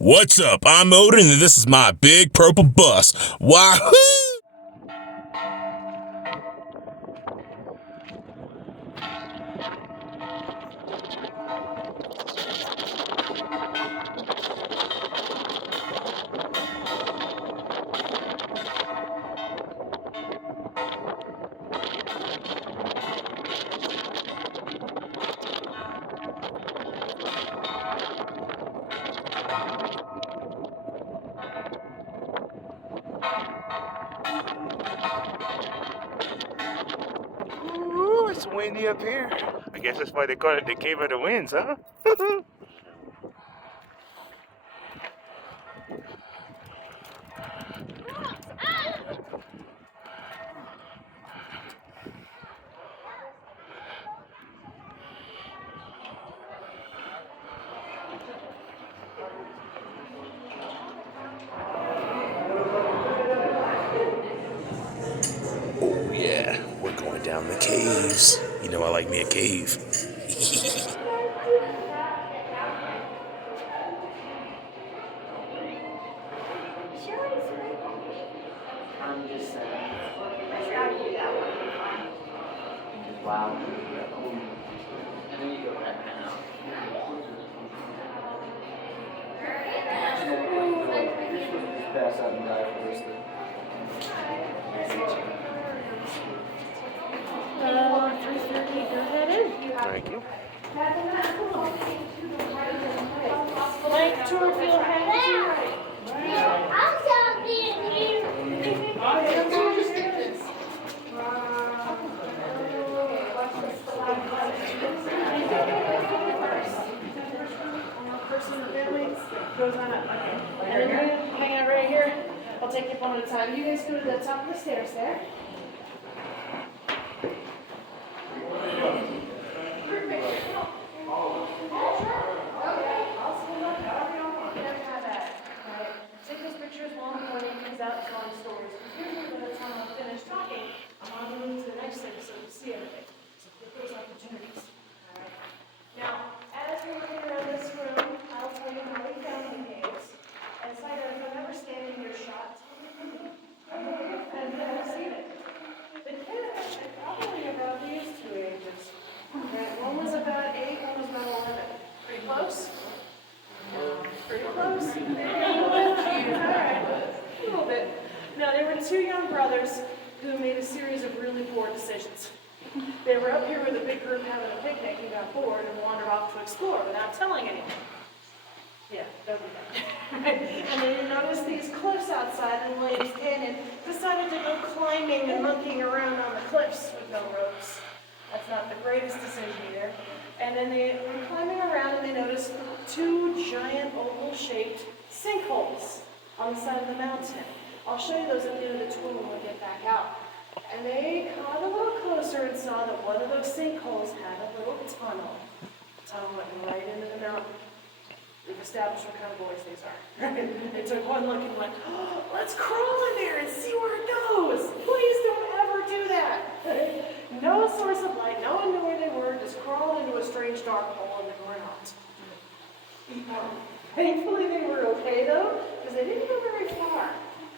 What's up? I'm Odin, and this is my big purple bus. Wahoo! Ooh, it's windy up here. I guess that's why they call it the Cave of the Winds, huh? Oh yeah, we're going down the caves. You know I like me a cave. Wow. And then you go back down. You're supposed to just pass out and die for the rest of it. 3:30, go ahead in. Thank you. Mike, George, you'll have to. Goes on up. Okay. And then you hang out right here. I'll take you up one at a time. You guys go to the top of the stairs there. Take those pictures while the morning comes out telling stories. Because usually by the time I'm finished talking, I'm on the move to the next episode to see everything. So get those opportunities. All right. Now, as we're looking around this room, I'll tell you how we found the caves. And so if I'm ever standing in your shot, I've never seen it. The kids are probably about these two ages. Right? One was about 8, one was about 11. Pretty close? Pretty close. A little bit. Now, there were 2 young brothers who made a series of really poor decisions. They were up here with a big group having a picnic and got bored and wandered off to explore without telling anyone. Yeah, that'd be that. And they noticed these cliffs outside in Williams Canyon, decided to go climbing and monkeying around on the cliffs with no ropes. That's not the greatest decision either. And then they were climbing around and they noticed 2 giant oval-shaped sinkholes on the side of the mountain. I'll show you those at the end of the tour when we get back out. And they got a little closer and saw that one of those sinkholes had a little tunnel. The tunnel went right into the mountain. We've established what kind of boys these are. They took one look and went, oh, let's crawl in there and see where it goes. Please don't ever do that. No source of light, no one knew where they were, just crawled into a strange dark hole in the ground. Thankfully they were okay though, because they didn't go very far.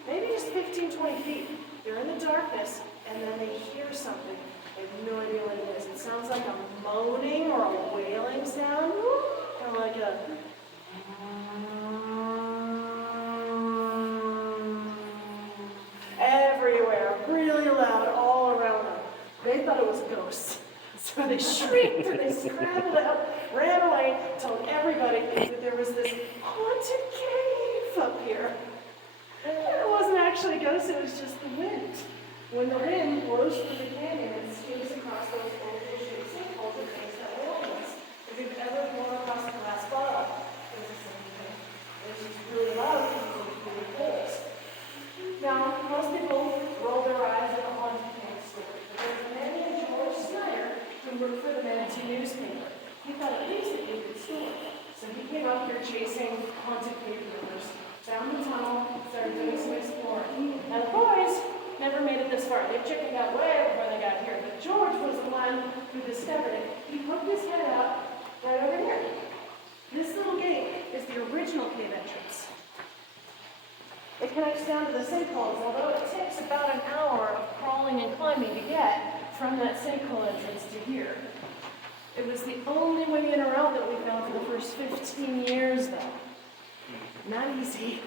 Maybe just 15, 20 feet. They're in the darkness, and then they hear something. They have no idea what it is. It sounds like a moaning or a wailing sound, or like a... everywhere, really loud, all around them. They thought it was ghosts. So they shrieked and they scrambled out, ran away, told everybody that there was this haunted cave up here. And it wasn't actually a ghost, it was just the wind. When the wind blows through the canyon and skims across those oval-shaped sinkholes, it makes that wilderness. If you've ever blown across a glass bottle, it's the same thing. It's just really loud because it's really holes. Now, most people roll their eyes at a haunted cave story, but there's a man named George Snyder who worked for the Manatee newspaper. He thought at least it'd be a good story. So he came up here chasing haunted cave rumors, found the tunnel, started doing some exploring. Now the boys never made it this far. They chickened out way before they got here, but George was the one who discovered it. He poked his head out right over here. This little gate is the original cave entrance. connects down to the sinkholes, although it takes about an hour of crawling and climbing to get from that sinkhole entrance to here. It was the only way in or out that we found for the first 15 years, though. Not easy,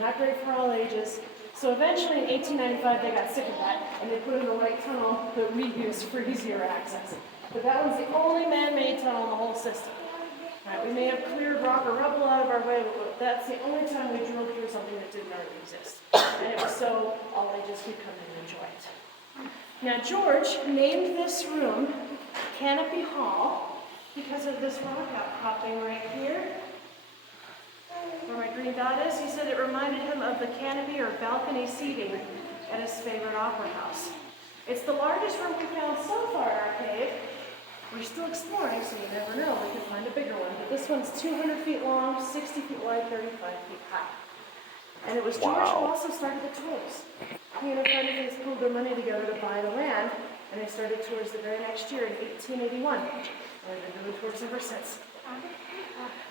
not great for all ages. So eventually in 1895 they got sick of that and they put in the right tunnel that we used for easier access. But that one's the only man-made tunnel in the whole system. Right, we may have cleared rock or rubble out of our way, but that's the only time we drove through something that didn't already exist. And it was so all ages could come in and enjoy it. Now George named this room Canopy Hall because of this rock outcropping right here, where my green dot is. He said it reminded him of the canopy or balcony seating at his favorite opera house. It's the largest room we found so far in our cave. We're still exploring, so you never know, we could find a bigger one. But this one's 200 feet long, 60 feet wide, 35 feet high. And it was George who also started the tours. He and a friend of his pulled their money together to buy the land, and they started tours the very next year in 1881. And we've been doing tours ever since.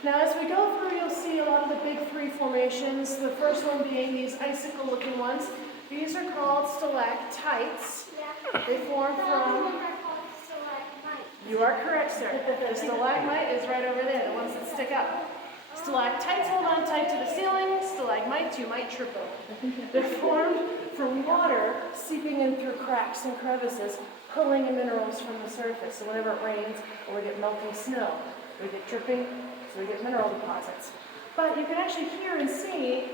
Now, as we go through, you'll see a lot of the big three formations. The first one being these icicle-looking ones. These are called stalactites. They form from... You are correct, sir. The stalagmite is right over there, the ones that stick up. Stalactites hold on tight to the ceiling. Stalagmites, you might trip over. They're formed from water seeping in through cracks and crevices, pulling in minerals from the surface. So whenever it rains or we get melting snow, we get dripping, so we get mineral deposits. But you can actually hear and see,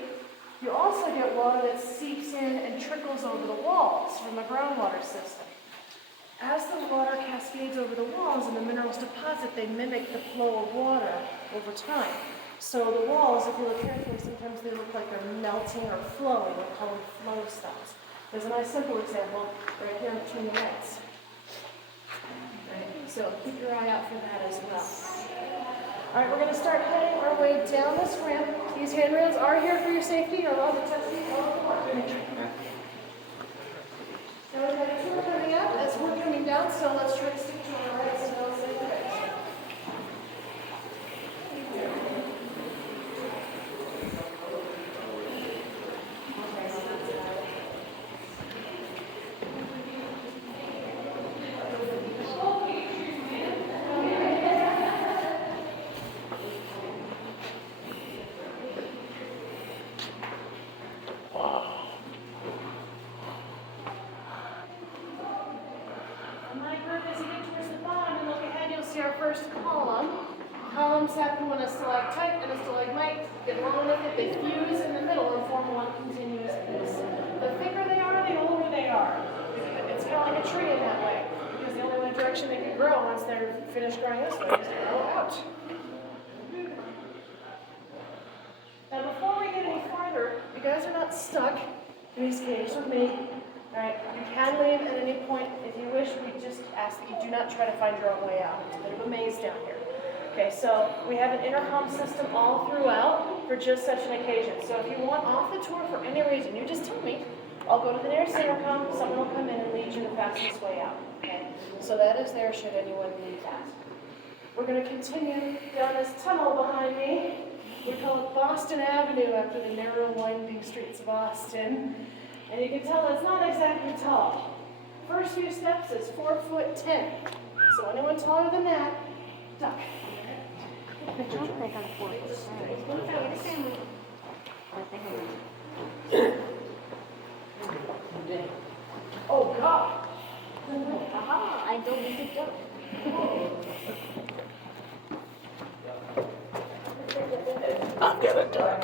you also get water that seeps in and trickles over the walls from the groundwater system. As the water cascades over the walls and the minerals deposit, they mimic the flow of water over time. So the walls, if you look carefully, sometimes they look like they're melting or flowing. They're called flow styles. There's a nice simple example right here between the lights. Right? So keep your eye out for that as well. All right, we're going to start heading our way down this ramp. These handrails are here for your safety. You're allowed to touch these all you want. Now we've got a tour coming up as we're coming down, so let's try to stick to our right so don't say the way. Columns happen when a stalactite and a stalagmite get long enough that they fuse in the middle and form one continuous piece. The thicker they are, the older they are. It's kind of like a tree in that way, because the only one direction they can grow once they're finished growing this way is to grow out. Now before we get any farther, you guys are not stuck in these caves with me. Alright, you can leave at any point if you wish. We just ask that you do not try to find your own way out. It's a bit of a maze down here. Okay, so we have an intercom system all throughout for just such an occasion. So if you want off the tour for any reason, you just tell me. I'll go to the nearest intercom, someone will come in and lead you the fastest way out. Okay, so that is there should anyone need that. We're going to continue down this tunnel behind me. We call it Boston Avenue after the narrow, winding streets of Boston. And you can tell it's not exactly tall. First few steps is 4'10". So anyone taller than that, duck. Oh God! Aha, I don't need to duck. I'm gonna duck.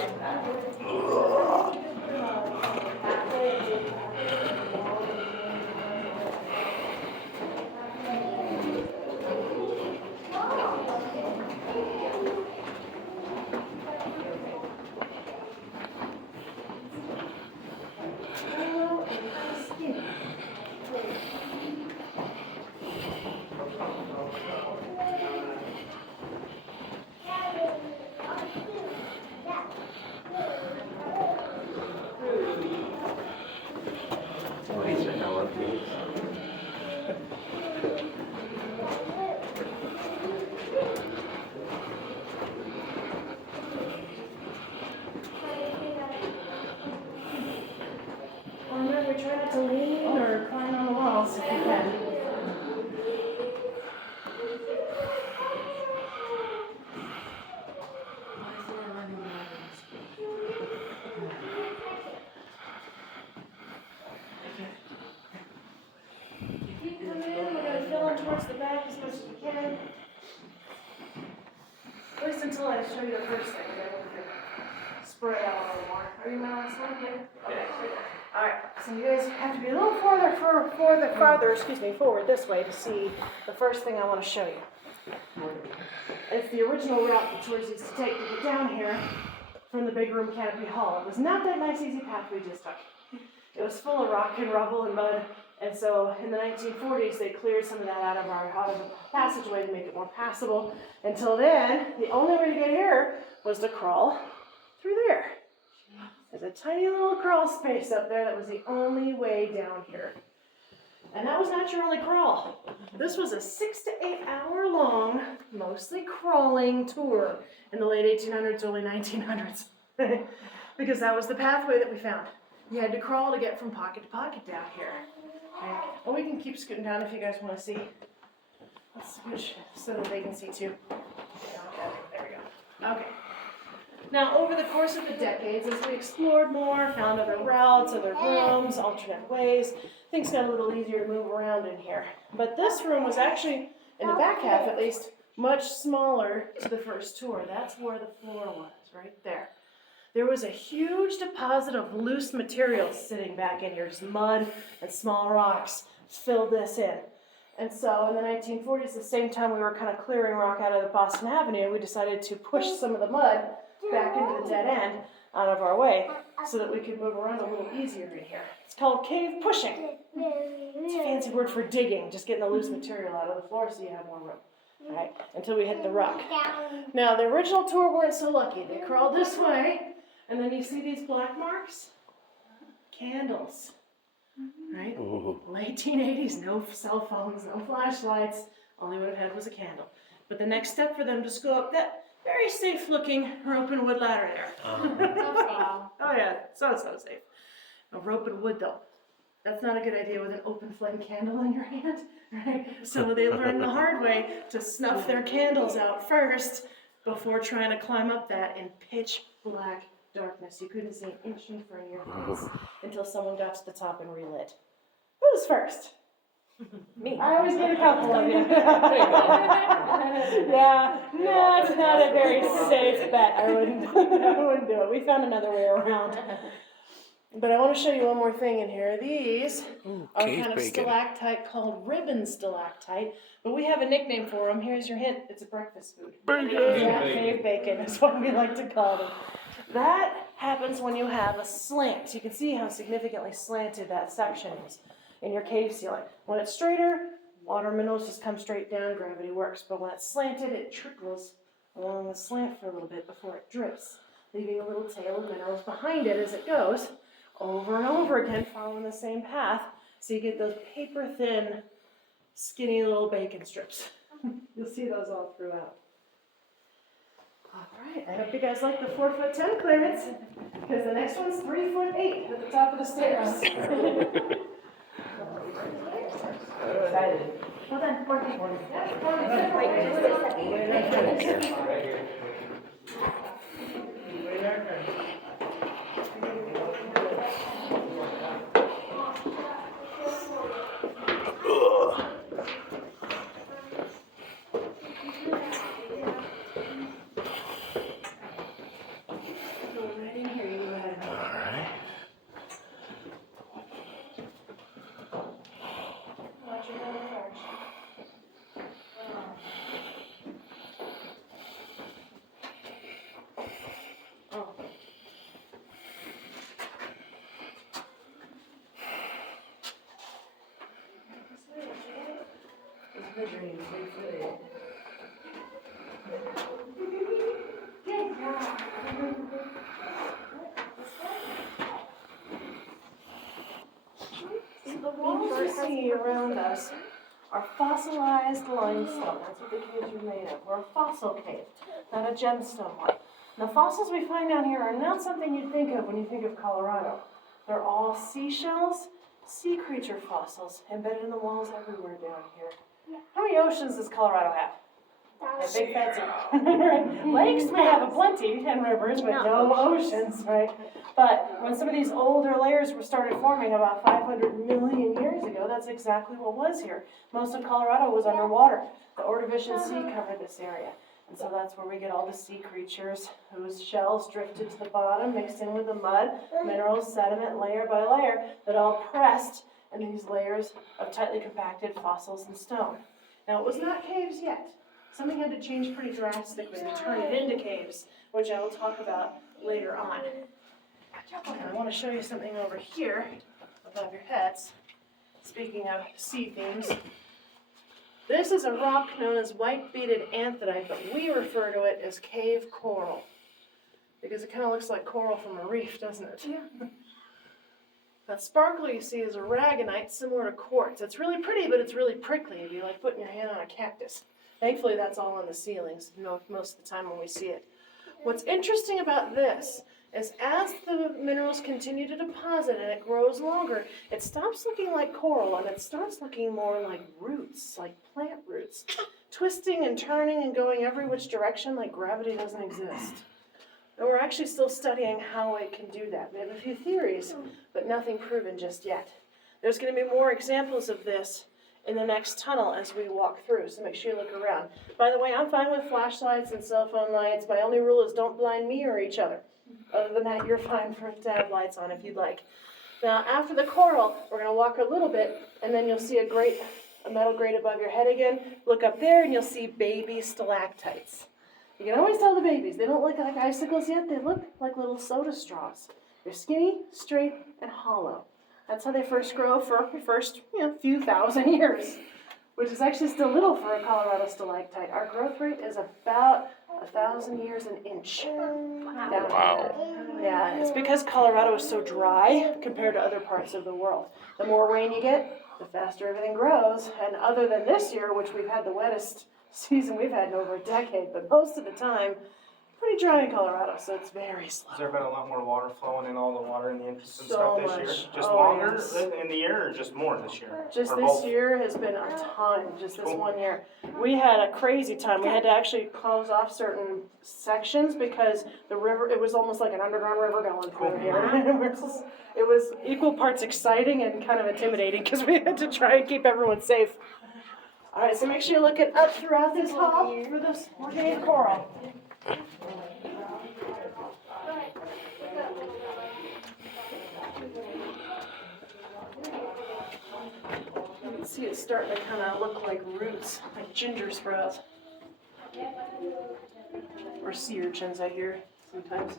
try not to lean or climb on the walls if you can. Keep coming in. We're going to fill in towards the back as much as we can. At least until I show you the first thing. Then we can spread out a little more. Are you my last one here? Okay. All right. So you guys have to be a little farther forward this way to see the first thing I want to show you. It's the original route the tours used to take to get down here from the big room canopy hall. It was not that nice, easy path we just took. It was full of rock and rubble and mud. And so in the 1940s, they cleared some of that out of the passageway to make it more passable. Until then, the only way to get here was to crawl through there. There's a tiny little crawl space up there that was the only way down here. And that was not your only crawl. This was a 6 to 8 hour long, mostly crawling tour in the late 1800s, early 1900s. Because that was the pathway that we found. You had to crawl to get from pocket to pocket down here. Okay. Well, we can keep scooting down if you guys want to see. Let's switch so that they can see too. There we go. Okay. Now, over the course of the decades, as we explored more, found other routes, other rooms, alternate ways, things got a little easier to move around in here. But this room was actually, in the back half at least, much smaller to the first tour. That's where the floor was, right there. There was a huge deposit of loose material sitting back in here, just mud and small rocks filled this in. And so in the 1940s, the same time we were kind of clearing rock out of the Boston Avenue, we decided to push some of the mud back into the dead end out of our way so that we could move around a little easier in here. It's called cave pushing. It's a fancy word for digging, just getting the loose material out of the floor so you have more room. All right, until we hit the rock. Now, the original tour weren't so lucky. They crawled this way, and then you see these black marks? Candles. Right? Ooh. Late 1880s, no cell phones, no flashlights. All they would have had was a candle. But the next step for them just go up that very safe-looking rope and wood ladder there. Oh yeah, so safe. A rope and wood though. That's not a good idea with an open flame candle in your hand, right? So they learned the hard way to snuff their candles out first before trying to climb up that in pitch black darkness. You couldn't see an inch in front of your face until someone got to the top and relit. Who's first? Me. I always get a couple of you. Yeah, no, it's not a very safe bet. I wouldn't do it. We found another way around. But I want to show you one more thing in here. These are kind of stalactite called ribbon stalactite, but we have a nickname for them. Here's your hint. It's a breakfast food. Bacon! Yeah, cave bacon is what we like to call them. That happens when you have a slant. You can see how significantly slanted that section is in your cave ceiling. When it's straighter, water minerals just come straight down, gravity works. But when it's slanted, it trickles along the slant for a little bit before it drips, leaving a little tail of minerals behind it as it goes, over and over again, following the same path. So you get those paper-thin, skinny little bacon strips. You'll see those all throughout. All right, I hope you guys like the 4'10" clearance, because the next one's 3'8" at the top of the stairs. Excited. Well done, working. The walls you see around us are fossilized limestone. That's what the caves are made of. We're a fossil cave, not a gemstone one. The fossils we find down here are not something you'd think of when you think of Colorado. They're all seashells sea creature fossils embedded in the walls everywhere down here. How many oceans does Colorado have? A big fancy. Lakes may have a plenty and rivers, but no oceans, right? But when some of these older layers were started forming about 500 million years ago, that's exactly what was here. Most of Colorado was underwater. The Ordovician Sea covered this area. And so that's where we get all the sea creatures whose shells drifted to the bottom, mixed in with the mud, minerals, sediment, layer by layer, that all pressed in these layers of tightly compacted fossils and stone. Now, it was not caves yet. Something had to change pretty drastically to turn it into caves, which I will talk about later on. And I want to show you something over here above your heads. Speaking of sea themes, this is a rock known as white-beaded anthodite, but we refer to it as cave coral because it kind of looks like coral from a reef, doesn't it? Yeah. That sparkle you see is a aragonite similar to quartz. It's really pretty, but it's really prickly. It'd be like putting your hand on a cactus. Thankfully, that's all on the ceilings, most of the time when we see it. What's interesting about this is as the minerals continue to deposit and it grows longer, it stops looking like coral and it starts looking more like roots, like plant roots, twisting and turning and going every which direction like gravity doesn't exist. And we're actually still studying how it can do that. We have a few theories, but nothing proven just yet. There's going to be more examples of this in the next tunnel as we walk through, so make sure you look around. By the way, I'm fine with flashlights and cell phone lights. My only rule is don't blind me or each other. Other than that, you're fine to have lights on if you'd like. Now, after the coral, we're going to walk a little bit, and then you'll see a metal grate above your head again. Look up there, and you'll see baby stalactites. You can always tell the babies. They don't look like icicles yet. They look like little soda straws. They're skinny, straight, and hollow. That's how they first grow for the first few thousand years, which is actually still little for a Colorado stalactite. Our growth rate is about 1,000 years an inch. Wow. Yeah, it's because Colorado is so dry compared to other parts of the world. The more rain you get, the faster everything grows. And other than this year, which we've had the wettest season we've had in over a decade, but most of the time, pretty dry in Colorado, so it's very slow. Has there been a lot more water flowing in all the water in the entrance and So stuff this much. year? Just Oh, longer yes. in the year or just more this year? Just Or this both? year has been a ton, just this Cool. 1 year. We had a crazy time. We had to actually close off certain sections because the river, it was almost like an underground river going through here. It was equal parts exciting and kind of intimidating because we had to try and keep everyone safe. All right, so make sure you're looking up throughout this hall for this cave coral. You can see it's starting to kind of look like roots, like ginger sprouts. Or sea urchins, I hear sometimes.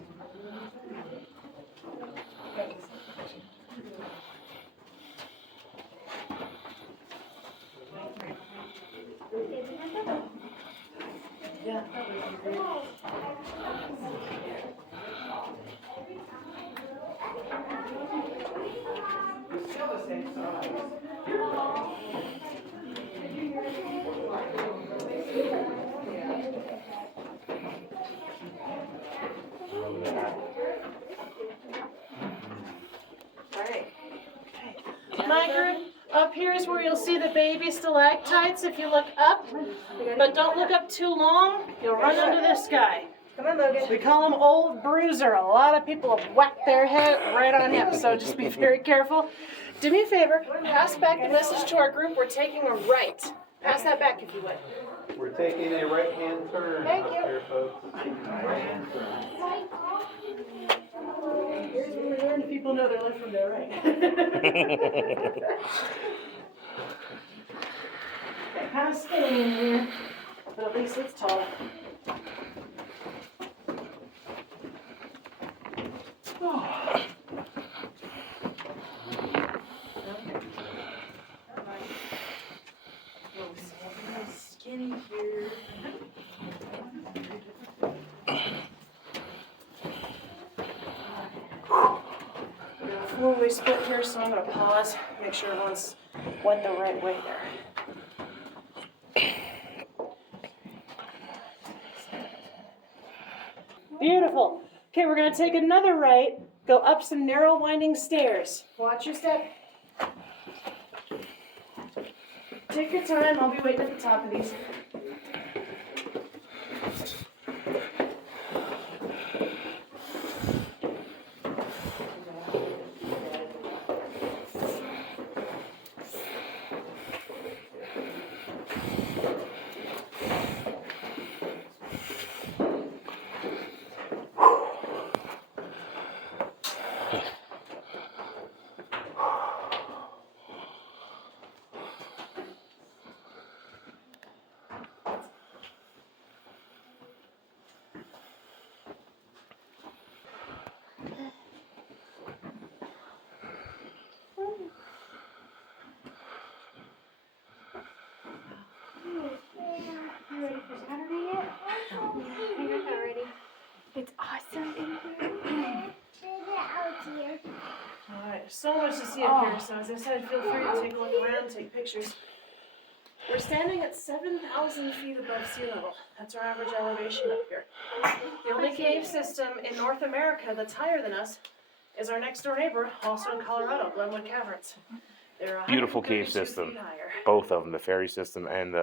Yeah, that would be great. My group, up here is where you'll see the baby stalactites if you look up, but don't look up too long, you'll run into this guy. Come on, Logan. We call him Old Bruiser. A lot of people have whacked their head right on him, so just be very careful. Do me a favor, pass back the message to our group. We're taking a right. Pass that back if you would. We're taking a right-hand turn Thank up you. here, folks. Right-hand turn. Here's where we learn people know their left from their right. Kind of skinny in here, but at least it's tall. Oh. Skinny here. Before we split here, so I'm going to pause, make sure everyone's went the right way there. Beautiful. Okay, we're going to take another right, go up some narrow winding stairs. Watch your step. Take your time, I'll be waiting at the top of these. You ready for Saturday yet? I'm not ready. It's awesome in here. Alright, there's so much to see up here, so as I said, feel free to take a look around, take pictures. We're standing at 7,000 feet above sea level. That's our average elevation up here. The only cave system in North America that's higher than us is our next door neighbor, also in Colorado, Glenwood Caverns. They're Beautiful cave 132 system. feet higher. Both of them, the ferry system and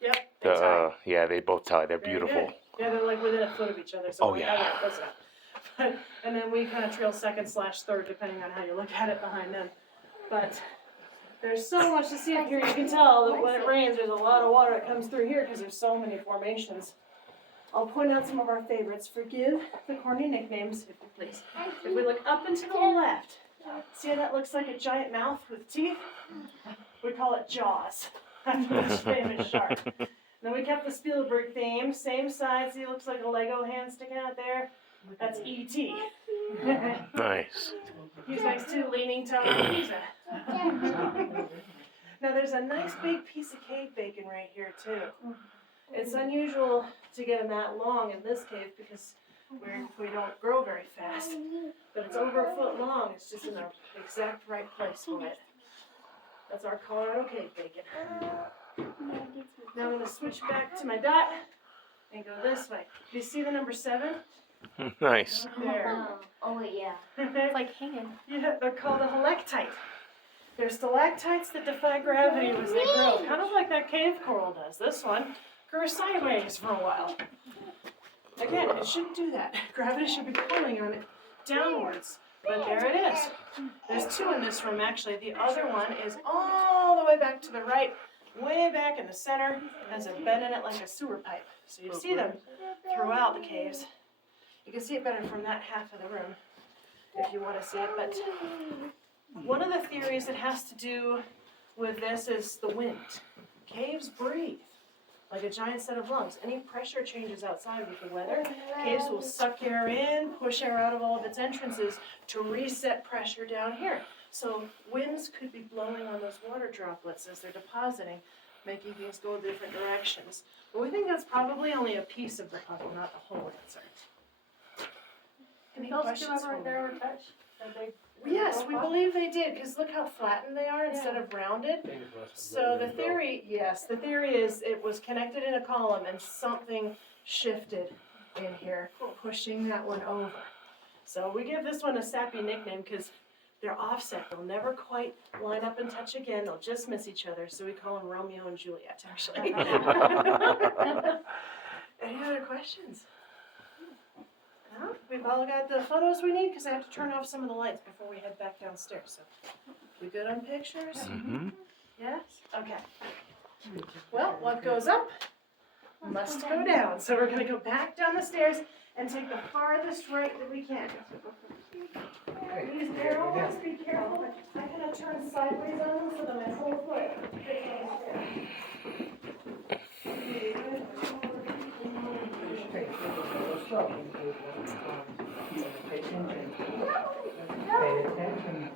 Yep, they tie. yeah, they both tie. They're Very beautiful. good. Yeah, they're like within a foot of each other, so Oh, we're yeah. like, close enough. And then we kind of trail second/third, depending on how you look at it behind them. But there's so much to see up here. You can tell that when it rains, there's a lot of water that comes through here because there's so many formations. I'll point out some of our favorites. Forgive the corny nicknames, if you please. If we look up and to the left, see how that looks like a giant mouth with teeth? We call it Jaws, after this famous shark. Then we kept the Spielberg theme, same size. See, it looks like a Lego hand sticking out there. That's E.T. Nice. He's next to Leaning Tower of Pisa. Now there's a nice big piece of cave bacon right here too. It's unusual to get them that long in this cave because we don't grow very fast. But it's over a foot long. It's just in the exact right place for it. That's our Colorado cave bacon. Now I'm going to switch back to my dot and go this way. Do you see the number 7? Nice. There. Oh wait, yeah. It's like hanging. Yeah, they're called a helictite. They're stalactites that defy gravity as they grow, kind of like that cave coral does. This one grew sideways for a while. Again, it shouldn't do that. Gravity should be pulling on it downwards. But there it is. There's 2 in this room, actually. The other one is all the way back to the right, way back in the center. Has a bend in it like a sewer pipe. So you see them throughout the caves. You can see it better from that half of the room if you want to see it. But one of the theories that has to do with this is the wind. Caves breathe like a giant set of lungs. Any pressure changes outside with the weather, caves will suck air in, push air out of all of its entrances to reset pressure down here. So winds could be blowing on those water droplets as they're depositing, making things go different directions. But we think that's probably only a piece of the puzzle, not the whole answer. Any questions? Right there were touch. Yes, we believe they did, because look how flattened they are instead of rounded. So the theory is it was connected in a column and something shifted in here, pushing that one over. So we give this one a sappy nickname because they're offset. They'll never quite line up and touch again. They'll just miss each other. So we call them Romeo and Juliet, actually. Any other questions? No? We've all got the photos we need because I have to turn off some of the lights before we head back downstairs. So we good on pictures? Mm-hmm. Yes? Okay. Well, what goes up must go down. So we're going to go back down the stairs and take the farthest right that we can. These arrows, be careful. I'm going to turn sideways on them so that my whole foot fits on the Pay attention.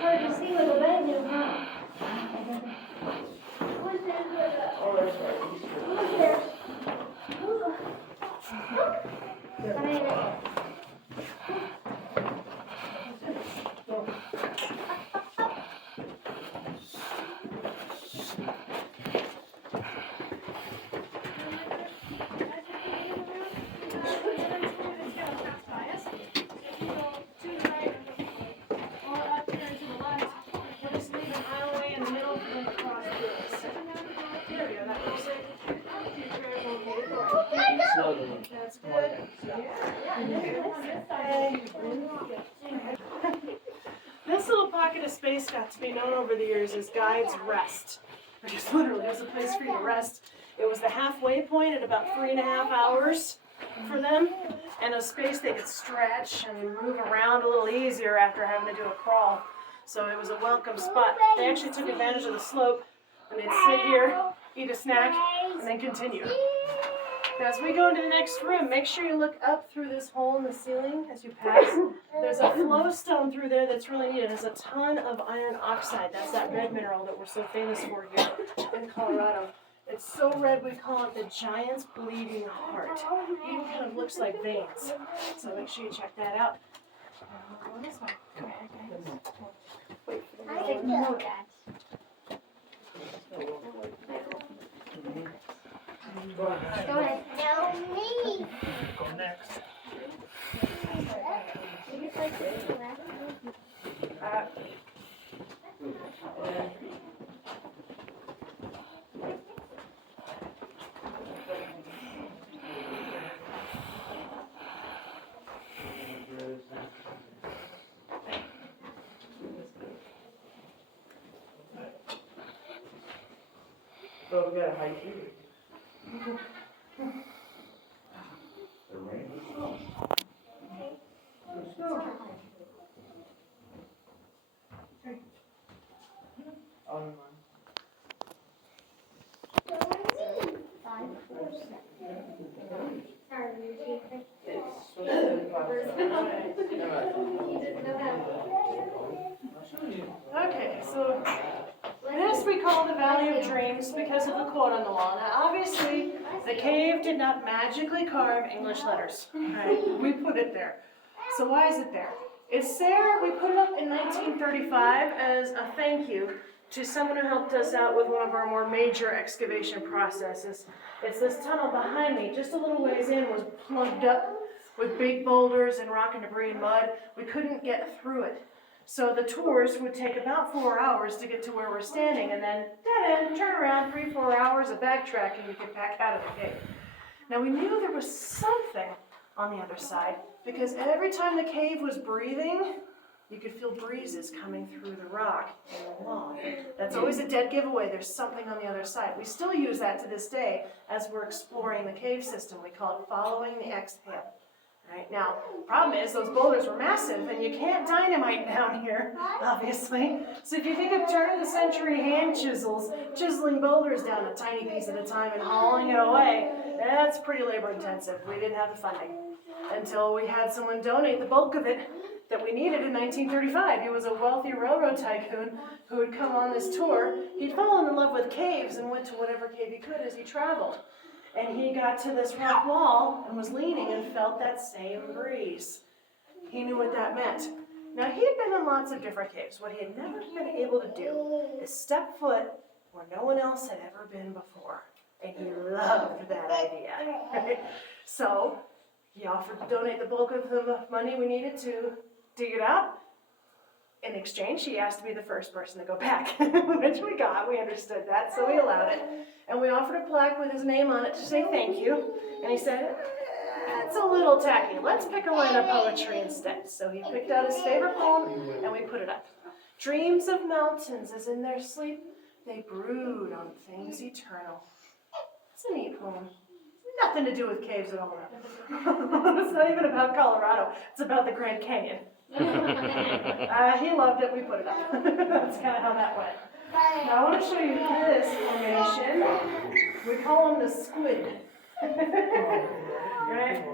Hard to see with the This little pocket of space got to be known over the years as Guide's Rest. Because literally, it was a place for you to rest. It was the halfway point at about 3.5 hours for them, and a space they could stretch and move around a little easier after having to do a crawl. So it was a welcome spot. They actually took advantage of the slope, and they'd sit here, eat a snack, and then continue. Now, as we go into the next room, make sure you look up through this hole in the ceiling as you pass. There's a flow stone through there that's really neat. It has a ton of iron oxide. That's that red mineral that we're so famous for here in Colorado. It's so red we call it the giant's bleeding heart. It even kind of looks like veins. So make sure you check that out. We'll go this way. Go ahead, guys. Wait for the I didn't know that. Go ahead. Go ahead. No, me. Go next. You just like this last one? So we got a high key. Okay, so this we call the Valley of Dreams because of the quote on the wall. Now, obviously, the cave did not magically carve English letters. Right? We put it there. So why is it there? It's there, we put it up in 1935 as a thank you to someone who helped us out with one of our more major excavation processes. It's this tunnel behind me, just a little ways in, was plugged up with big boulders and rock and debris and mud. We couldn't get through it. So the tours would take about 4 hours to get to where we're standing, and then dead end, turn around, 3-4 hours of backtracking, you get back out of the cave. Now we knew there was something on the other side, because every time the cave was breathing, you could feel breezes coming through the rock and the wall. That's always a dead giveaway. There's something on the other side. We still use that to this day as we're exploring the cave system. We call it following the exhale. Right? Now, problem is those boulders were massive, and you can't dynamite down here, obviously. So if you think of turn-of-the-century hand chisels, chiseling boulders down a tiny piece at a time and hauling it away, that's pretty labor-intensive. We didn't have the funding until we had someone donate the bulk of it that we needed in 1935. He was a wealthy railroad tycoon who had come on this tour. He'd fallen in love with caves and went to whatever cave he could as he traveled. And he got to this rock wall and was leaning and felt that same breeze. He knew what that meant. Now, he had been in lots of different caves. What he had never been able to do is step foot where no one else had ever been before. And he loved that idea. Right? So he offered to donate the bulk of the money we needed to dig it out. In exchange, he asked to be the first person to go back, which we got. We understood that, so we allowed it. And we offered a plaque with his name on it to say thank you. And he said, it's a little tacky. Let's pick a line of poetry instead. So he picked out his favorite poem, and we put it up. Dreams of mountains, as in their sleep, they brood on things eternal. It's a neat poem. Nothing to do with caves at all. It's not even about Colorado. It's about the Grand Canyon. He loved it. We put it up. That's kind of how that went. Now I want to show you this formation. We call him the squid. Right?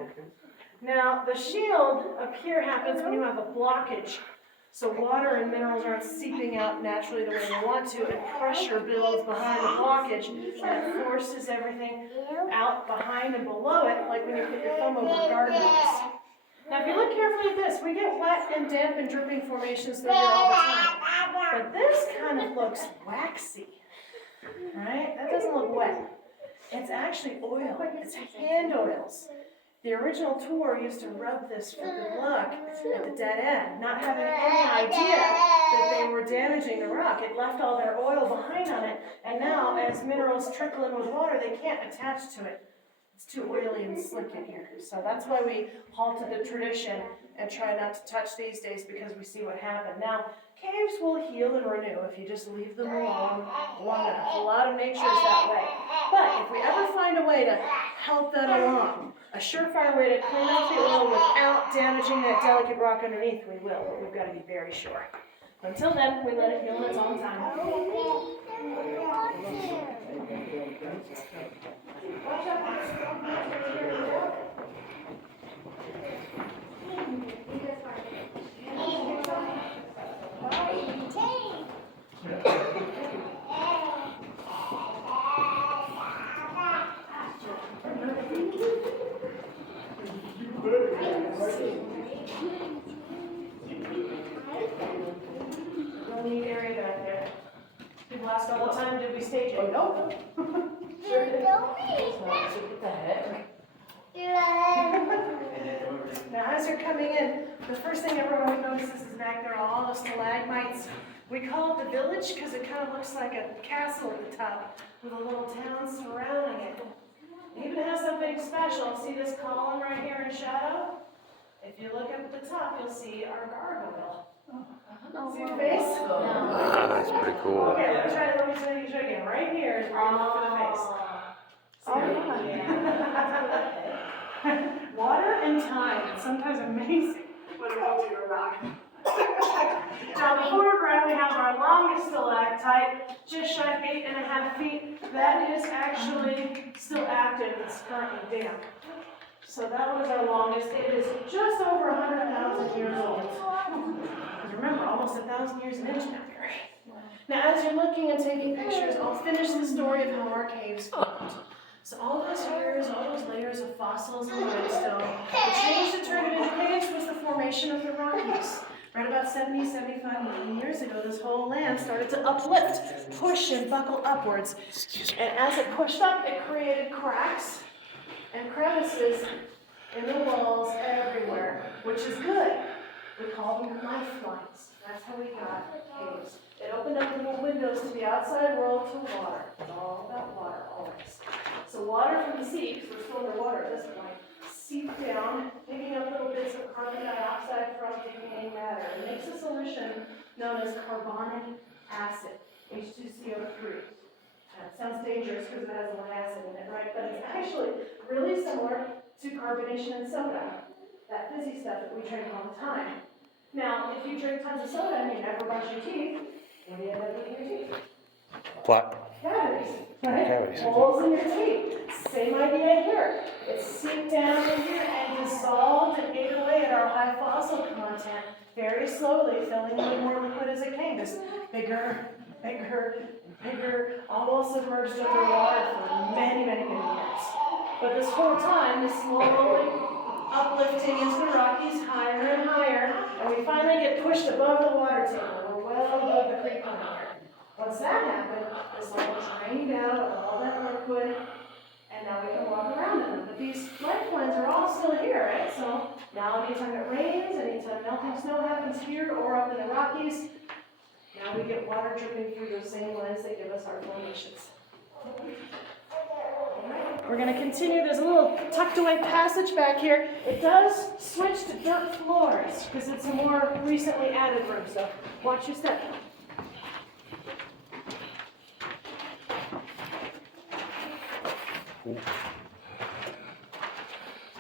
Now the shield up here happens when you have a blockage. So water and minerals aren't seeping out naturally the way they want to, and pressure builds behind the blockage, and it forces everything out behind and below it, like when you put your thumb over garden hose. Now if you look carefully at this, we get wet and damp and dripping formations through here all the time. But this kind of looks waxy, right? That doesn't look wet. It's actually oil. It's hand oils. The original tour used to rub this for good luck at the dead end, not having any idea that they were damaging the rock. It left all their oil behind on it, and now as minerals trickle in with water, they can't attach to it. It's too oily and slick in here. So that's why we halted the tradition and try not to touch these days, because we see what happened. Now, caves will heal and renew if you just leave them alone long enough. A lot of nature is that way. But if we ever find a way to help that along, a surefire way to clean out the oil without damaging that delicate rock underneath, we will. But we've got to be very sure. Until then, we let it heal in its own time. No neat area back there. Did we last all the time? Did we stage it? Nope. Sure did. What the heck? Now, as you're coming in, the first thing everyone notices is back there are all the stalagmites. We call it the village because it kind of looks like a castle at the top with a little town surrounding it. It even has something special. See this column right here in shadow? If you look up at the top, you'll see our gargoyle. See the face? Ah, that's pretty cool. Okay, let me show you again. Right here is where you look for the face. Water and time. It's sometimes amazing what it will do to a rock. Now, the foreground, we have our longest stalactite, just shy of 8.5 feet. That is actually still active. It's currently damp. So that was our longest. It is just over 100,000 years old. Remember, almost 1,000 years in engineering. Now, as you're looking and taking pictures, I'll finish the story of how our caves formed. So all those years, all those layers of fossils and limestone, the change that turned it into caves was the formation of the Rockies. Right about 70, 75 million years ago, this whole land started to uplift, push and buckle upwards. And as it pushed up, it created cracks and crevices in the walls everywhere, which is good. We call them lifelines. That's how we got caves. It opened up little windows to the outside world to water. It's all about water, always. So water from the sea, because we're still underwater at this point, seeped down, picking up little bits of carbon dioxide from decaying matter. It makes a solution known as carbonic acid, H2CO3. It sounds dangerous because it has a lot of acid in it, right? But it's actually really similar to carbonation in soda, that fizzy stuff that we drink all the time. Now, if you drink tons of soda and you never brush your teeth, what do you end up with in your teeth? Plaque. Cavities, right? Cavities. Holes in your teeth. Same idea here. It's seeped down in here and dissolved and ate away at our high fossil content very slowly, filling in more liquid as it came. Just bigger, bigger, bigger, almost submerged underwater for many, many, many years. But this whole time is slowly uplifting into the Rockies higher and higher, and we finally get pushed above the water table. We're well above the creek line here. Once that happened, this all drained out of all that liquid, and now we can walk around in them. But these lifelines are all still here, right? So now anytime it rains, anytime melting snow happens here or up in the Rockies, now we get water dripping through those same lines that give us our formations. We're going to continue. There's a little tucked away passage back here. It does switch to dirt floors because it's a more recently added room, so watch your step. It's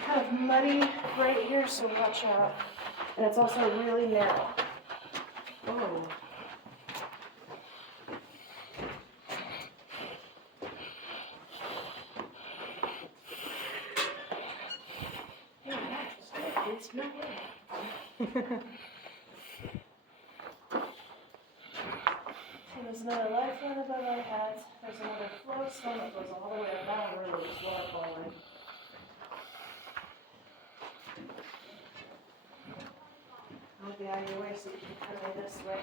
kind of muddy right here, so watch out. And it's also really narrow. Oh. It's no way. So there's another lifeline above our heads. There's another float stone that goes all the way up. That one really is waterfalling. I'll be out of your way so you can come in this way.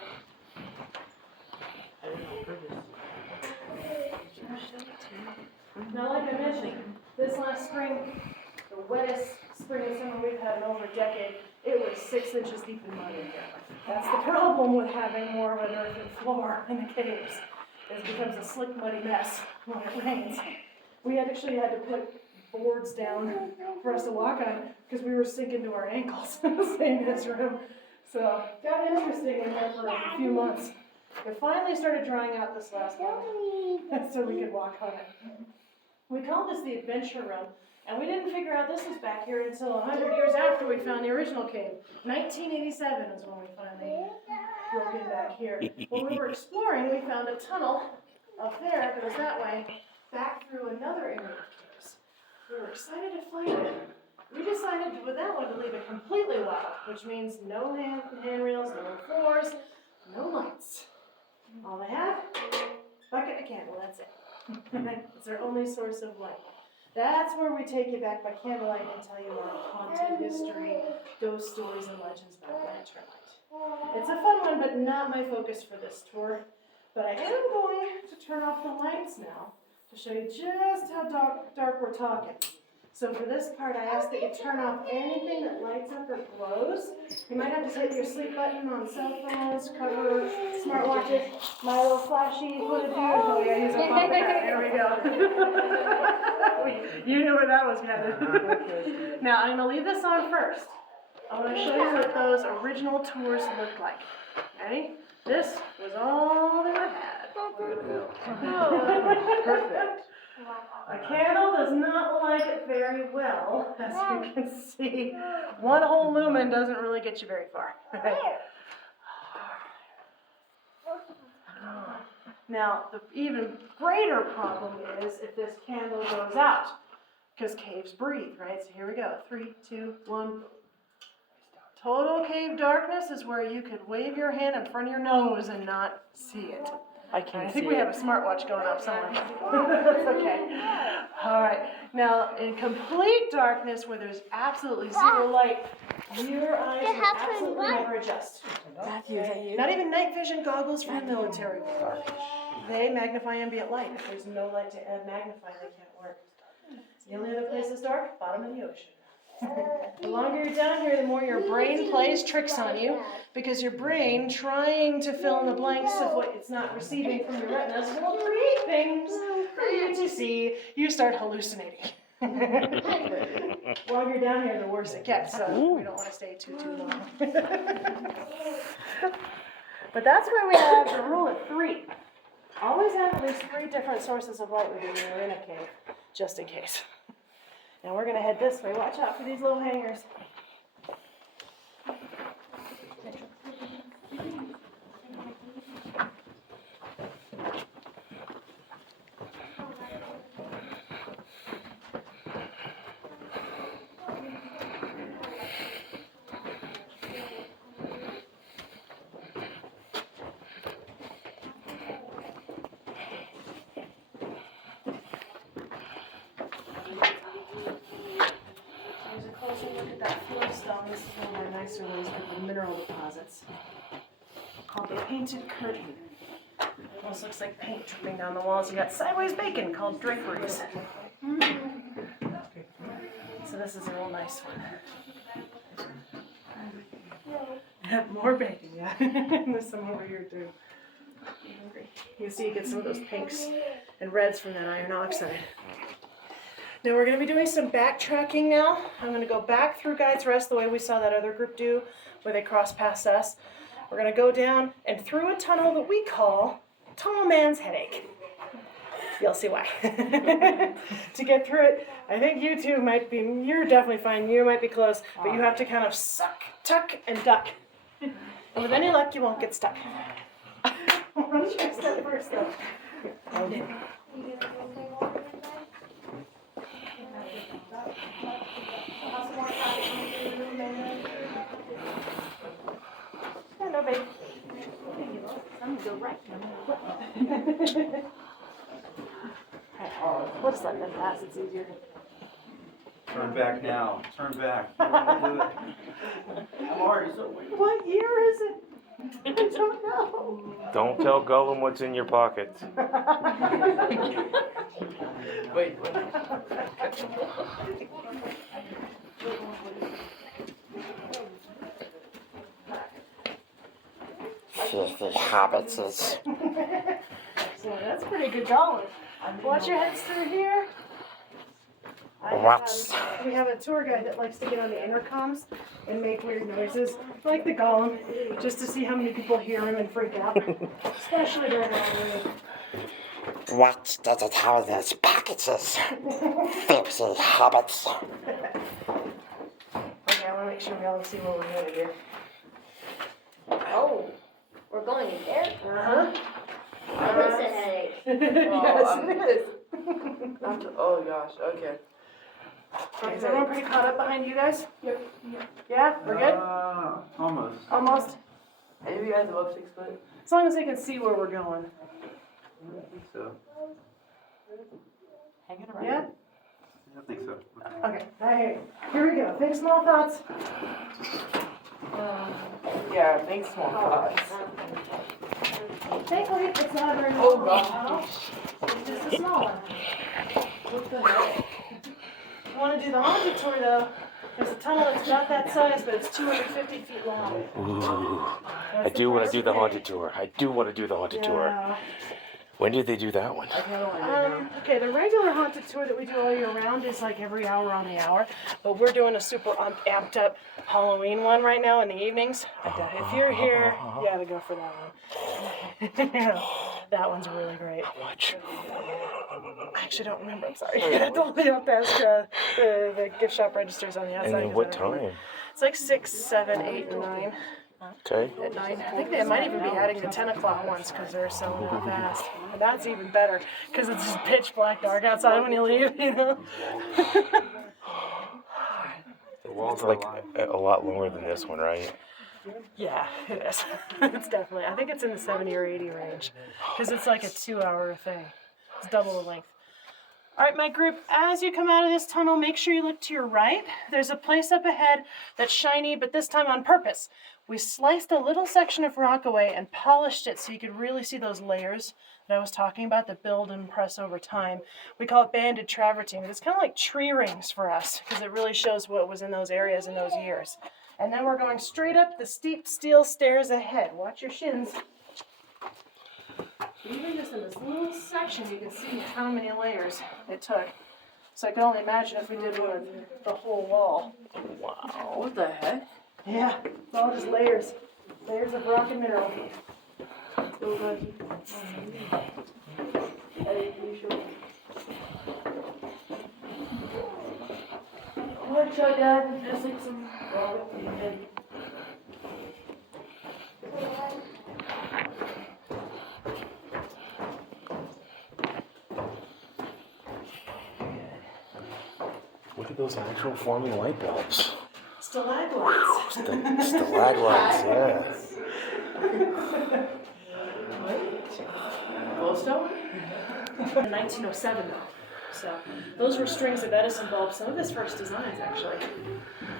Now, like I mentioned, this last spring, the wettest spring and summer we've had in over a decade, it was 6 inches deep in mud in here. That's the problem with having more of an earthen floor in the caves. It becomes a slick, muddy mess when it rains. We actually had to put boards down for us to walk on because we were sinking to our ankles in the same room. So got interesting in there for a few months. It finally started drying out this last one, so we could walk on it. We called this the Adventure Room, and we didn't figure out this was back here until 100 years after we found the original cave. 1987 is when we finally broke in back here. When we were exploring, we found a tunnel up there that goes that way, back through another area of caves. We were excited to find it. We decided with that one to leave it completely wild, which means no handrails, no floors, no lights. All they have, bucket and a candle, that's it. It's their only source of light. That's where we take you back by candlelight and tell you our haunted history, ghost stories and legends about lanternlight. It's a fun one, but not my focus for this tour. But I am going to turn off the lights now to show you just how dark we're talking. So for this part, I ask that you turn off anything that lights up or glows. You might have to hit your sleep button on cell phones, cover smartwatches. My little flashy hooded dude. Oh yeah, he's a pop there we go. You knew where that was headed. Now I'm gonna leave this on first. I want to show you what those original tours looked like. Ready? This was all they had. Perfect. A candle does not light it very well, as you can see. One whole lumen doesn't really get you very far. Now, the even greater problem is if this candle goes out, because caves breathe, right? So here we go. 3, 2, 1. Total cave darkness is where you could wave your hand in front of your nose and not see it. I think we have a smartwatch going off somewhere. That's okay. All right. Now, in complete darkness, where there's absolutely zero light, your eyes will absolutely never adjust. Not even night vision goggles from the military will work. They magnify ambient light. If there's no light to magnify, they can't work. The only other place that's dark, bottom of the ocean. The longer you're down here, the more your brain plays tricks on you, because your brain, trying to fill in the blanks of what it's not receiving from your retinas, will create things for you to see. You start hallucinating. The longer you're down here, the worse it gets, so we don't want to stay too long. But that's why we have the rule of 3. Always have at least 3 different sources of light with you when you're in a cave, just in case. Now we're going to head this way. Watch out for these little hangers. Look at that flowstone. This is one of my nicer ways with the mineral deposits, called the painted curtain. It almost looks like paint dripping down the walls. You got sideways bacon called draperies. So this is a real nice one. More bacon, yeah. There's some over here too. You see, you get some of those pinks and reds from that iron oxide. Now we're going to be doing some backtracking now. I'm going to go back through Guides Rest the way we saw that other group do, where they crossed past us. We're going to go down and through a tunnel that we call Tall Man's Headache. You'll see why. To get through it, I think you two might be, you're definitely fine, you might be close, but you have to kind of suck, tuck, and duck. And with any luck, you won't get stuck. What's your step first, though? Yeah, no, babe. I'm gonna go right. We'll just let them pass, it's easier. Turn back now. Turn back. You want to do it? I'm already so weak. What year is it? I don't know. Don't tell Gollum what's in your pockets. Wait. Filthy hobbitses. So that's pretty good going. Watch your heads through here. We have a tour guide that likes to get on the intercoms and make weird noises, like the golem, just to see how many people hear him and freak out, especially during Halloween. What does it have in its packages? Tipsy hobbits. Okay, I want to make sure we all see what we're doing here. Oh, we're going in there? Uh-huh. That's a headache. Yes, it is. Oh gosh, okay. Okay, is everyone pretty caught up behind you guys? Yep. Yeah, we're good? Almost. Almost. Any of you guys above 6 foot? As long as they can see where we're going. I think so. Hanging around. Yeah? I think so. Okay, hey, here we go. Think small thoughts. Yeah, think small thoughts. Thankfully, it's not a very Oh, long gosh. It's just a small one. What the heck? You want to do the haunted tour, though? There's a tunnel that's about that size, but it's 250 feet long. Ooh. I That's do want to first do the day. haunted tour. I do want to do the haunted tour. Yeah. When did they do that one? I kind of want to know. Okay, the regular haunted tour that we do all year round is like every hour on the hour, but we're doing a super amped up Halloween one right now in the evenings. If you're here, you gotta go for that one. That one's really great. How much? I actually don't remember, I'm sorry. I don't have to ask the gift shop registers on the outside. And then 'cause what I don't remember. time? It's like 6, 7, 8, and 9 Okay. at night. I think they might even be adding the 10 o'clock ones because they're selling out fast. And that's even better because it's just pitch black dark outside when you leave, you know? The walls It's are like alive. a lot longer than this one, right? Yeah, it is. It's definitely, I think it's in the 70 or 80 range because it's like a 2-hour thing. It's double the length. All right, my group, as you come out of this tunnel, make sure you look to your right. There's a place up ahead that's shiny, but this time on purpose. We sliced a little section of rock away and polished it so you could really see those layers that I was talking about that build and press over time. We call it banded travertine, but it's kind of like tree rings for us because it really shows what was in those areas in those years. And then we're going straight up the steep steel stairs ahead. Watch your shins. Even just in this little section, you can see how many layers it took. So I can only imagine if we did one of the whole wall. Wow. What the heck? Yeah, it's all just layers. Layers of rock and mineral. So good. Watch out, Dad. There's like some rock. Look at those actual forming light bulbs. Stalagmites. Stalagmites, yeah. Glowstone? 1907 though. So those were strings of Edison bulbs, some of his first designs actually.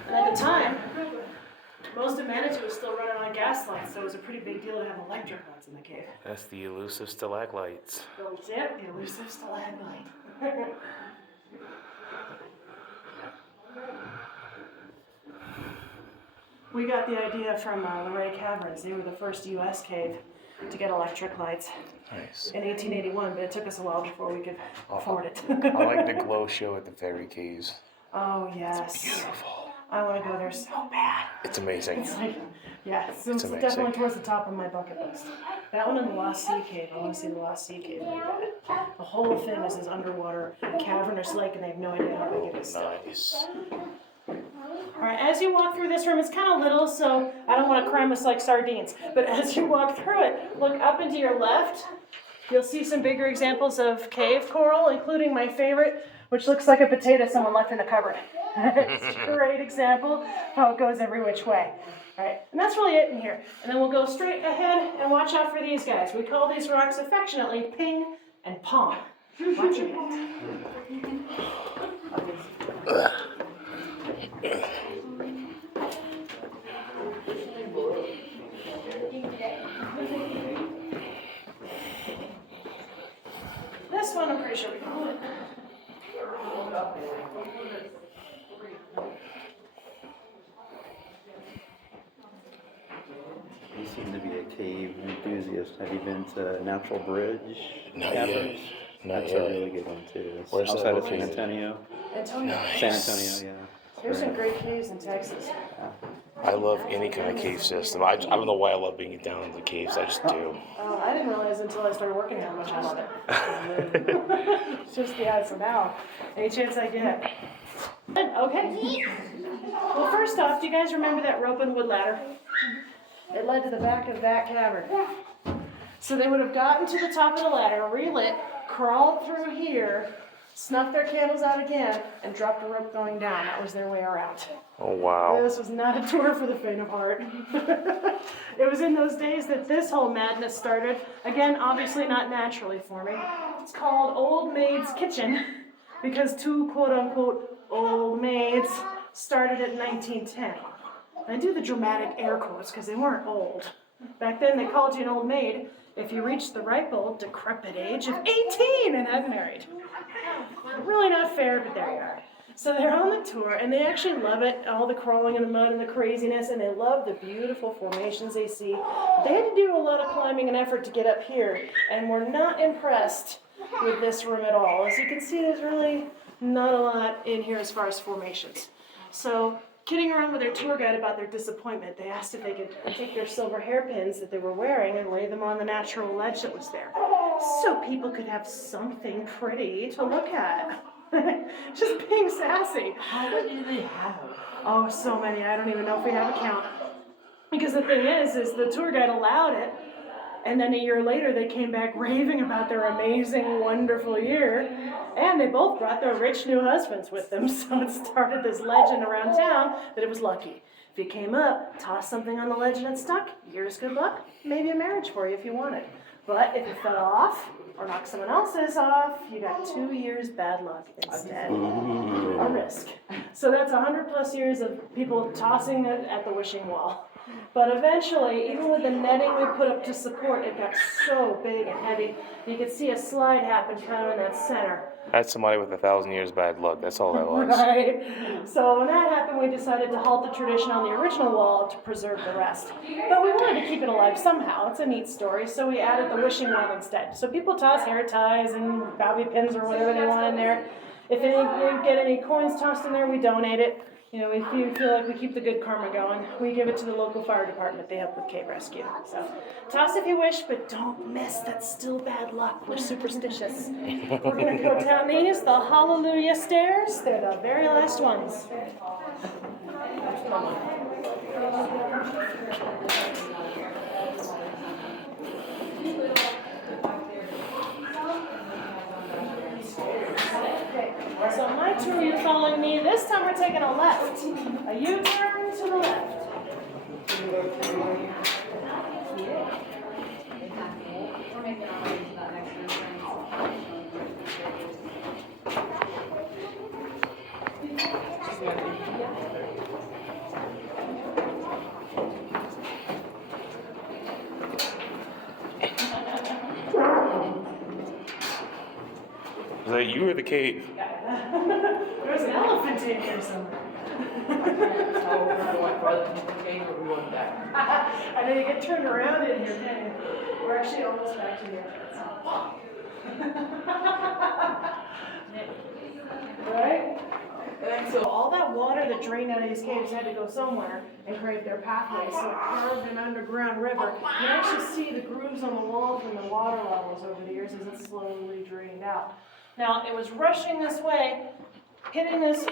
And at the time, most of Manitou was still running on gas lights, so it was a pretty big deal to have electric lights in the cave. That's the elusive stalagmites. Those, yep, the elusive stalagmite. We got the idea from Luray Caverns. They were the first U.S. cave to get electric lights Nice. in 1881, but it took us a while before we could afford it. I like the glow show at the Fairy Caves. Oh, yes. Beautiful. I want to go there so bad. It's amazing. It's like, yeah, so it's amazing. definitely towards the top of my bucket list. That one and the Lost Sea Cave. I want to see the Lost Sea Cave. The whole thing is this underwater cavernous lake, and they have no idea how big it is. Nice. All right, as you walk through this room, it's kind of little, so I don't want to cram us like sardines. But as you walk through it, look up and to your left. You'll see some bigger examples of cave coral, including my favorite, which looks like a potato someone left in a cupboard. It's a great example how it goes every which way. All right, and that's really it in here. And then we'll go straight ahead and watch out for these guys. We call these rocks affectionately Ping and Pong. Watch your hand. This one I'm pretty sure we can do it. You seem to be a cave enthusiast. Have you been to Natural Bridge? Not yet. Caverns? Not That's yet. a really good one too. It's Where's that outside of San located? Antonio. Antonio. San Antonio, yeah. There's some great caves in Texas. I love any kind of cave system. I don't know why I love being down in the caves. I just do. Oh, I didn't realize until I started working here how much I love it. It's just, yeah, so now, any chance I get. Okay. Well, first off, do you guys remember that rope and wood ladder? It led to the back of that cavern. So they would have gotten to the top of the ladder, relit, crawled through here, snuffed their candles out again, and dropped a rope going down. That was their way around. Oh, wow. This was not a tour for the faint of heart. It was in those days that this whole madness started. Again, obviously not naturally forming. It's called Old Maid's Kitchen because two quote-unquote old maids started in 1910. I do the dramatic air quotes because they weren't old. Back then they called you an old maid if you reached the ripe old decrepit age of 18 and had married. Really not fair, but there you are. So they're on the tour, and they actually love it, all the crawling in the mud and the craziness, and they love the beautiful formations they see. They had to do a lot of climbing and effort to get up here, and we're not impressed with this room at all. As you can see, there's really not a lot in here as far as formations. So, kidding around with their tour guide about their disappointment, they asked if they could take their silver hairpins that they were wearing and lay them on the natural ledge that was there, so people could have something pretty to look at. Just being sassy. How many do they have? Oh, so many. I don't even know if we have a count. Because the thing is the tour guide allowed it, and then a year later they came back raving about their amazing, wonderful year, and they both brought their rich new husbands with them, so it started this legend around town that it was lucky. If you came up, tossed something on the ledge and it stuck, here's good luck, maybe a marriage for you if you wanted. But if you fell off, or knocked someone else's off, you got 2 years bad luck instead. A risk. So that's 100 plus years of people tossing it at the wishing wall. But eventually, even with the netting we put up to support, it got so big and heavy, you could see a slide happen kind of in that center. That's somebody with 1,000 years bad luck. That's all that was. Right. So when that happened, we decided to halt the tradition on the original wall to preserve the rest. But we wanted to keep it alive somehow. It's a neat story, so we added the wishing well instead. So people toss hair ties and bobby pins or whatever they want in there. If you get any coins tossed in there, we donate it. You know, if you feel like we keep the good karma going, we give it to the local fire department. They help with cave rescue. So toss if you wish, but don't miss. That's still bad luck. We're superstitious. We're going to go down these, the Hallelujah stairs. They're the very last ones. So my tour, you're following me. This time we're taking a left. A U-turn to the left. Is that you or the cave? There's an elephant in here somewhere. So we're going further into the cave or we going back? I know you get turned around in here, can you? We're actually almost back to the entrance. Right? And so all that water that drained out of these caves had to go somewhere and create their pathway. So it carved an underground river. You can actually see the grooves on the wall from the water levels over the years as it slowly drained out. Now, it was rushing this way, hitting this,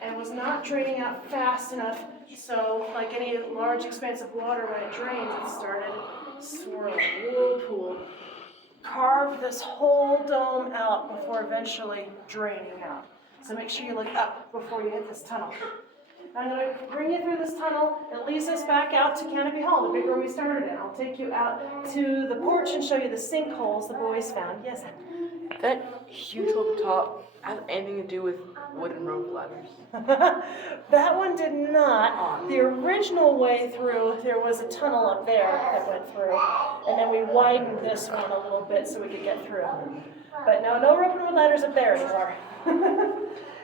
and was not draining out fast enough. So, like any large expanse of water, when it drains, it started swirling. Whirlpool carved this whole dome out before eventually draining out. So make sure you look up before you hit this tunnel. I'm going to bring you through this tunnel. It leads us back out to Canopy Hall, the big room we started in. I'll take you out to the porch and show you the sinkholes the boys found. Yes? That huge oak top have anything to do with wooden rope ladders? That one did not. The original way through, there was a tunnel up there that went through, and then we widened this one a little bit so we could get through. But no rope and wood ladders up there anymore.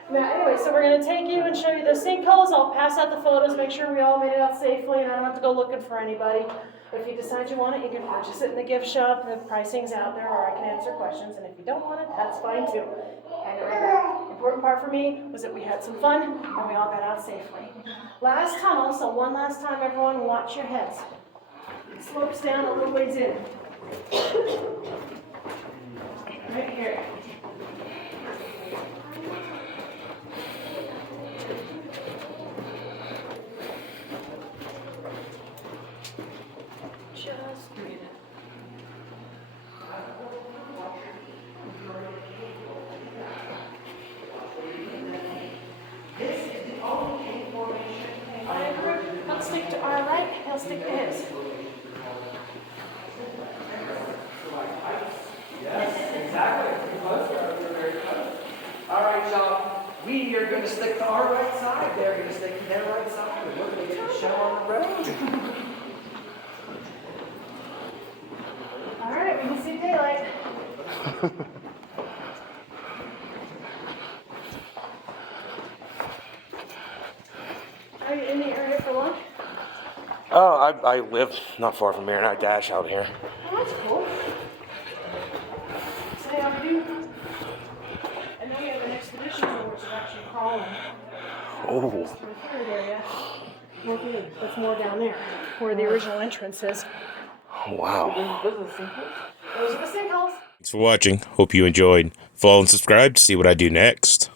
Now, anyway, so we're going to take you and show you the sinkholes. I'll pass out the photos, make sure we all made it out safely, and I don't have to go looking for anybody. If you decide you want it, you can purchase it in the gift shop. The pricing's out there, or I can answer questions. And if you don't want it, that's fine too. And the important part for me was that we had some fun and we all got out safely. Last tunnel, so one last time, everyone, watch your heads. It slopes down a little ways in. Right here. Just a minute. I'll stick to our right, he'll stick to his. All right, y'all. We are going to stick to our right side. They're going to stick to their right side. And we're going to get the show on the road. All right, we can see daylight. Are you in the area for lunch? Oh, I live not far from here, and I dash out here. Oh, that's cool. Say how do you? And then we have an expedition tour, which is actually crawling. Oh, For the third area. That's more down there, where the original entrance is. wow. Those are the sinkholes? Those are the sinkholes. Thanks for watching. Hope you enjoyed. Follow and subscribe to see what I do next.